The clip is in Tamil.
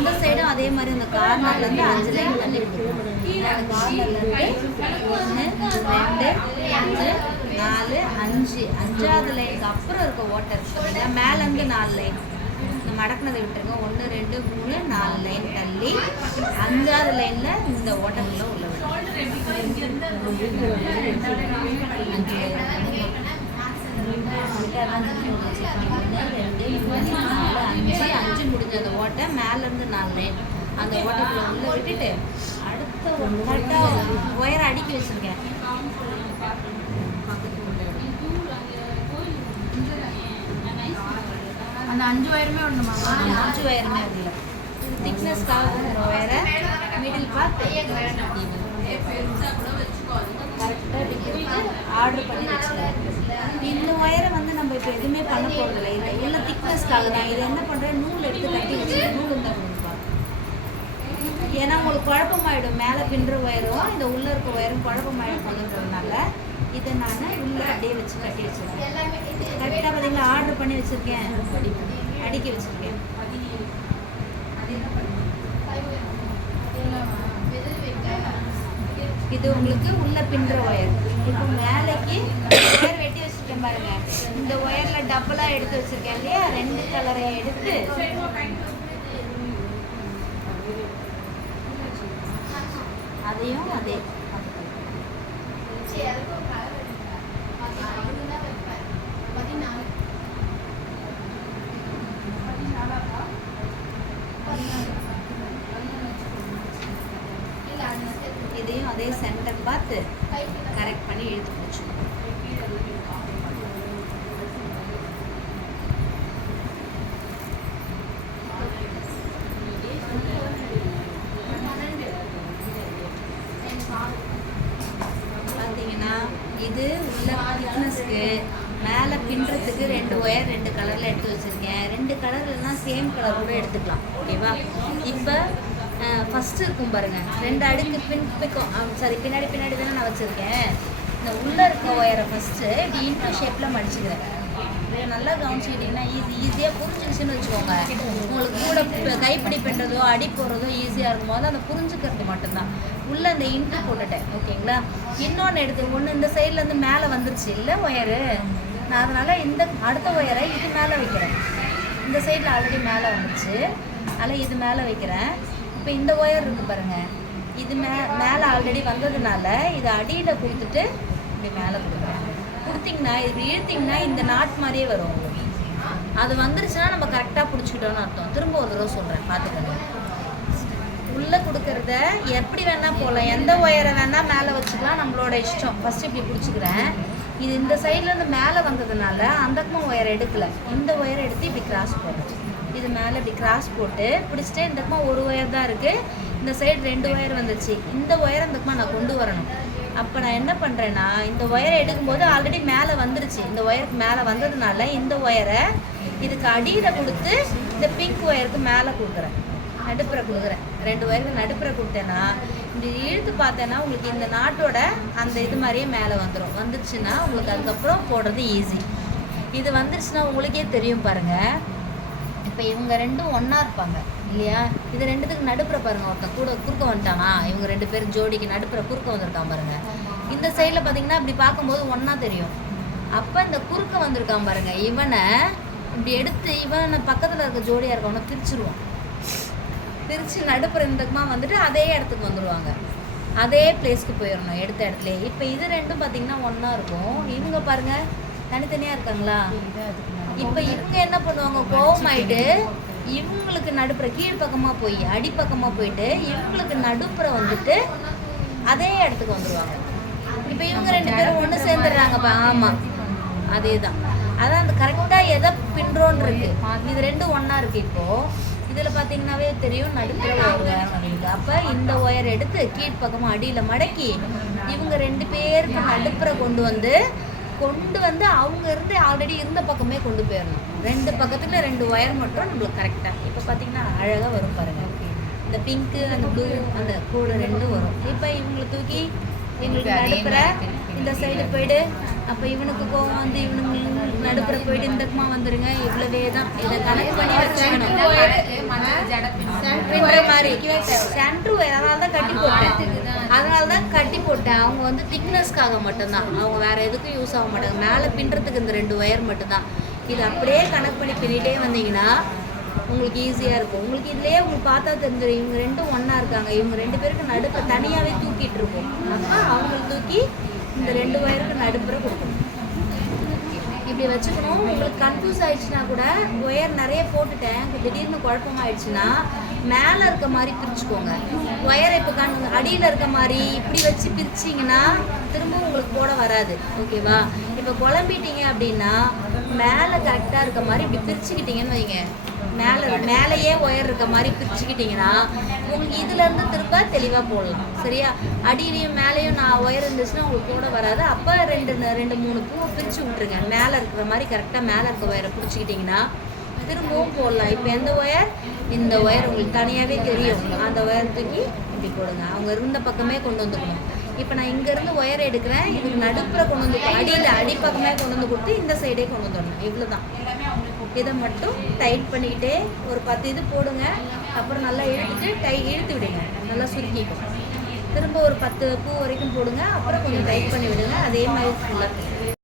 அந்த சைடும் அதே மாதிரி அந்த கார்னர்லேருந்து 5 லைன் தள்ளி விட்டுருக்கோம். கார்னர்லேருந்து 1 2 3 4 5 5வது லைனுக்கு அப்புறம் இருக்க ஓட்டர் பார்த்தீங்கன்னா மேலேருந்து 4 லைன் இந்த மடக்கினதை விட்டுருக்கோம். 1 2 3 4 லைன் தள்ளி 5வது லைனில் இந்த ஓட்டக்குள்ளே உள்ள விடும். 5 முடிஞ்ச அந்த ஓட்டை மேலேருந்து 4 லைன் அந்த ஓட்டக்குள்ளே உள்ள விட்டுட்டு அடுத்த கரெக்டாக ஒயரை அடுக்கி வச்சுருக்கேன். அந்த 5 ஒயருமே ஒன்றுமா? 5 ஒயருமே இல்லை. திக்னஸ்க்காக கொடுக்குற ஒயரை மிடில் பார்த்து கரெக்டாக டிக்கெட்டு ஆர்டர் பண்ணி வச்சுருக்கேன். இந்த ஒயரை வந்து நம்ம இப்போ எதுவுமே பண்ண போகிறதில்ல. இல்லை எல்லாம் திக்னஸ்க்காக தான். இதை என்ன பண்ணுறேன், நூல் எடுத்து கட்டி வச்சுருக்கேன். நூல் இருந்தால் கொடுப்பா, ஏன்னா உங்களுக்கு குழப்பமாயிடும். மேலே பின்னுற ஒயரும் இந்த உள்ளே இருக்க ஒயரும் குழப்பமாயிடும் பண்ணுறதுனால இதை நான் உள்ளே அப்படியே வச்சு கட்டி வச்சுருக்கேன். கரெக்டாக பார்த்தீங்களா, ஆர்டர் பண்ணி வச்சுருக்கேன், அடுக்கி வச்சுருக்கேன். இது உங்களுக்கு உள்ள பின்னுற ஒயர். இப்போ மேலேக்கு ஒயர் வெட்டி வச்சுருக்கேன் பாருங்க. இந்த ஒயரில் டபுளாக எடுத்து வச்சுருக்கேன் இல்லையா, 2 கலரை எடுத்து அதையும் அதே இதையும் அதே சென்டர் பார்த்து கரெக்ட் பண்ணி இழுத்து பிடிச்சிக்கணும். பார்த்தீங்கன்னா இது உள்ள திக்னஸ்க்கு மேலே பின்னுறதுக்கு 2 ஒயர் 2 கலரில் எடுத்து வச்சுருக்கேன். 2 கலர்லாம் சேம் கலர் கூட எடுத்துக்கலாம். ஓகேவா? இப்போ ஃபஸ்ட்டு இருக்கும் பாருங்கள், 2 அடுக்கு பின்னாடி தானே நான் வச்சுருக்கேன். இந்த உள்ளே இருக்க ஒயரை ஃபஸ்ட்டு இப்படி இன்ட்டு ஷேப்பில் மடிச்சுக்கிறேன். இதை நல்லா கவனிச்சுக்கிட்டிங்கன்னா ஈஸியாக புரிஞ்சிச்சுன்னு வச்சுக்கோங்க. உங்களுக்கு கூட கைப்பிடி பின்னுறதோ அடி போடுறதோ ஈஸியாக இருக்கும்போது அந்த புரிஞ்சுக்கிறது மட்டும்தான். உள்ளே இந்த இன்ட்டு போட்டுட்டேன். ஓகேங்களா? இன்னொன்று எடுத்து ஒன்று இந்த சைட்லேருந்து மேலே வந்துருச்சு இல்லை ஒயரு, நான் அதனால் இந்த அடுத்த ஒயரை இது மேலே வைக்கிறேன். இந்த சைடில் ஆல்ரெடி மேலே வந்துருச்சு, அதனால் இது மேலே வைக்கிறேன். இப்போ இந்த ஒயர் இருக்குது பாருங்கள், இது மேலே ஆல்ரெடி வந்ததுனால இதை அடியில் கொடுத்துட்டு இப்படி மேலே கொடுக்குறேன். கொடுத்திங்கன்னா இது இழுத்திங்கன்னா இந்த நாட் மாதிரியே வரும் உங்களுக்கு. அது வந்துருச்சுன்னா நம்ம கரெக்டாக பிடிச்சிக்கிட்டோன்னு அர்த்தம். திரும்ப ஒரு தடவை சொல்கிறேன், பார்த்துக்கங்க. உள்ளே கொடுக்கறத எப்படி வேணால் போகலாம், எந்த ஒயரை வேணால் மேலே வச்சுக்கலாம், நம்மளோட இஷ்டம். ஃபஸ்ட்டு இப்படி பிடிச்சிக்கிறேன். இது இந்த சைட்லேருந்து மேலே வந்ததுனால அந்தக்கமாக ஒயரை எடுக்கலை, இந்த ஒயரை எடுத்து இப்படி கிராஸ் போடுறேன். இது மேலே இப்படி கிராஸ் போட்டு பிடிச்சிட்டு இந்தக்கமாக ஒரு ஒயர் தான் இருக்குது, இந்த சைடு 2 ஒயர் வந்துச்சு. இந்த ஒயரை இந்தக்கமாக நான் கொண்டு வரணும். அப்போ நான் என்ன பண்ணுறேன்னா, இந்த ஒயரை எடுக்கும்போது ஆல்ரெடி மேலே வந்துருச்சு. இந்த ஒயருக்கு மேலே வந்ததுனால இந்த ஒயரை இதுக்கு அடியில் கொடுத்து இந்த பிங்க் ஒயருக்கு மேலே கொடுக்குறேன், நடுப்புற கொடுக்குறேன். 2 ஒயருக்கு நடுப்புற கொடுத்தேன்னா இப்படி இழுத்து பார்த்தேன்னா உங்களுக்கு இந்த நாட்டோட அந்த இது மாதிரியே மேலே வந்துருச்சுன்னா உங்களுக்கு அதுக்கப்புறம் போடுறது ஈஸி. இது வந்துருச்சுன்னா உங்களுக்கே தெரியும் பாருங்கள். இப்போ இவங்க 2ம் ஒன்றா இருப்பாங்க இல்லையா, இது 2த்துக்கு நடுப்புற பாருங்கள், ஒருத்தன் கூட குறுக்க வந்துட்டானா, இவங்க 2 பேரும் ஜோடிக்கு நடுப்புற குறுக்க வந்திருக்கான் பாருங்கள். இந்த சைடில் பார்த்தீங்கன்னா இப்படி பார்க்கும்போது ஒன்றா தெரியும். அப்போ இந்த குறுக்க வந்திருக்கான் பாருங்கள், இவனை இப்படி எடுத்து இவனை பக்கத்தில் இருக்க ஜோடியாக இருக்கவனை பிரிச்சுருவான். பிரித்து நடுப்புற இந்தக்கமாக வந்துட்டு அதே இடத்துக்கு வந்துடுவாங்க, அதே பிளேஸ்க்கு போயிடணும் எடுத்த இடத்துல. இப்போ இது 2ம் பார்த்தீங்கன்னா ஒன்றா இருக்கும். இவங்க பாருங்கள் தனித்தனியாக இருக்காங்களா. இப்போ இவங்க என்ன பண்ணுவாங்க, கோவமாயிட்டு இவங்களுக்கு நடுப்புற கீழ்ப்பக்கமாக போய் அடிப்பக்கமாக போயிட்டு இவங்களுக்கு நடுப்புற வந்துட்டு அதே இடத்துக்கு வந்துடுவாங்க. இப்போ இவங்க 2 பேரும் ஒன்று சேர்ந்துடுறாங்கப்பா. ஆமாம், அதே தான். அதான் அந்த கரெக்டாக எதை பின்றோன்னு இருக்குது. இது 2ம் ஒன்றா இருக்குது. இப்போது இதில் பார்த்தீங்கன்னாவே தெரியும் நடுப்புற ஒரு ஒயர் வந்துருக்கு. அப்போ இந்த ஒயர் எடுத்து கீழ்ப்பக்கமாக அடியில் மடக்கி இவங்க 2 பேருக்கு நடுப்புற கொண்டு வந்து அவங்க இருந்து ஆல்ரெடி இருந்த பக்கமே கொண்டு போயிடணும். 2 பக்கத்தில் 2 ஒயர் மட்டும் நம்மளுக்கு கரெக்டாக. இப்போ பார்த்தீங்கன்னா அழகாக வரும் பாருங்கள். இந்த பிங்க்கு அந்த ப்ளூ அந்த கூட 2 வரும். இப்போ இவங்களை தூக்கி எங்களுக்கு நடுப்புற இந்த சைடு போய்டு. அப்போ இவனுக்கு கோவம் வந்து இவனுக்கு நடுப்புற போய்ட்டு இந்தக்குமா வந்துடுங்க. இவ்வளவே தான். இதை கனெக்ட் பண்ணி வச்சுக்கணும். பின்னுற மாதிரி சென்ட்ரு அதனால தான் கட்டி போட்டேன் அவங்க வந்து திக்னஸ்க்காக மட்டும்தான், அவங்க வேற எதுக்கும் யூஸ் ஆக மாட்டாங்க. மேலே பின்னுறதுக்கு இந்த 2 ஒயர் மட்டும்தான். இது அப்படியே கனெக்ட் பண்ணி பின்னிட்டே வந்தீங்கன்னா உங்களுக்கு ஈஸியாக இருக்கும். உங்களுக்கு இதுலேயே உங்களுக்கு பார்த்தா தெரிஞ்சிடும் இவங்க ரெண்டும் ஒன்றா இருக்காங்க. இவங்க 2 பேருக்கு நடுப்பை தனியாகவே தூக்கிட்டு இருக்கும். அப்போ அவங்களுக்கு தூக்கி இந்த 2 ஒயருக்கு நடுப்புற கொடுக்கணும். இப்படி வச்சுக்கணும். உங்களுக்கு கன்ஃபியூஸ் ஆயிடுச்சுன்னா கூட ஒயர் நிறைய போட்டுட்டேன் திடீர்னு குழப்பமாயிடுச்சுன்னா மேலே இருக்க மாதிரி பிரிச்சுக்கோங்க. ஒயரை இப்போ அடியில் இருக்க மாதிரி இப்படி வச்சு பிரிச்சிங்கன்னா திரும்ப உங்களுக்கு போட வராது. ஓகேவா? இப்போ குழம்பிட்டீங்க அப்படின்னா மேலே கரெக்டாக இருக்க மாதிரி இப்படி பிரிச்சுக்கிட்டீங்கன்னு வைங்க, மேலேயே ஒயர் இருக்க மாதிரி பிரிச்சுக்கிட்டிங்கன்னா உங்களுக்கு இதுலேருந்து திரும்ப தெளிவாக போடலாம். சரியா? அடியிலையும் மேலேயும் நான் ஒயர் இருந்துச்சுன்னா உங்களுக்கு போட வராது. அப்போ 2-3 பூவை பிரித்து விட்ருங்க. மேலே இருக்கிற மாதிரி கரெக்டாக மேலே இருக்க ஒயரை பிடிச்சிக்கிட்டிங்கன்னா திரும்பவும் போடலாம். இப்போ எந்த ஒயர்? இந்த ஒயர் உங்களுக்கு தனியாகவே தெரியும். அந்த ஒயர் தூக்கி இப்படி போடுங்க. அவங்க இருந்த பக்கமே கொண்டு வந்துக்கணும். இப்போ நான் இங்கேருந்து ஒயர் எடுக்கிறேன், இதுக்கு நடுப்புற கொண்டு வந்து அடியில் அடிப்பக்கமே கொண்டு வந்து கொடுத்து இந்த சைடே கொண்டு வந்துடணும். இவ்வளோ தான். இதை மட்டும் டைட் பண்ணிக்கிட்டே ஒரு 10 இது போடுங்க. அப்புறம் நல்லா இழுத்துட்டு இழுத்து விடுங்க. நல்லா சுருக்கிக்கும். திரும்ப ஒரு 10 பூ வரைக்கும் போடுங்க. அப்புறம் கொஞ்சம் டைட் பண்ணி விடுங்க. அதே மாதிரி ஃபுல்லாக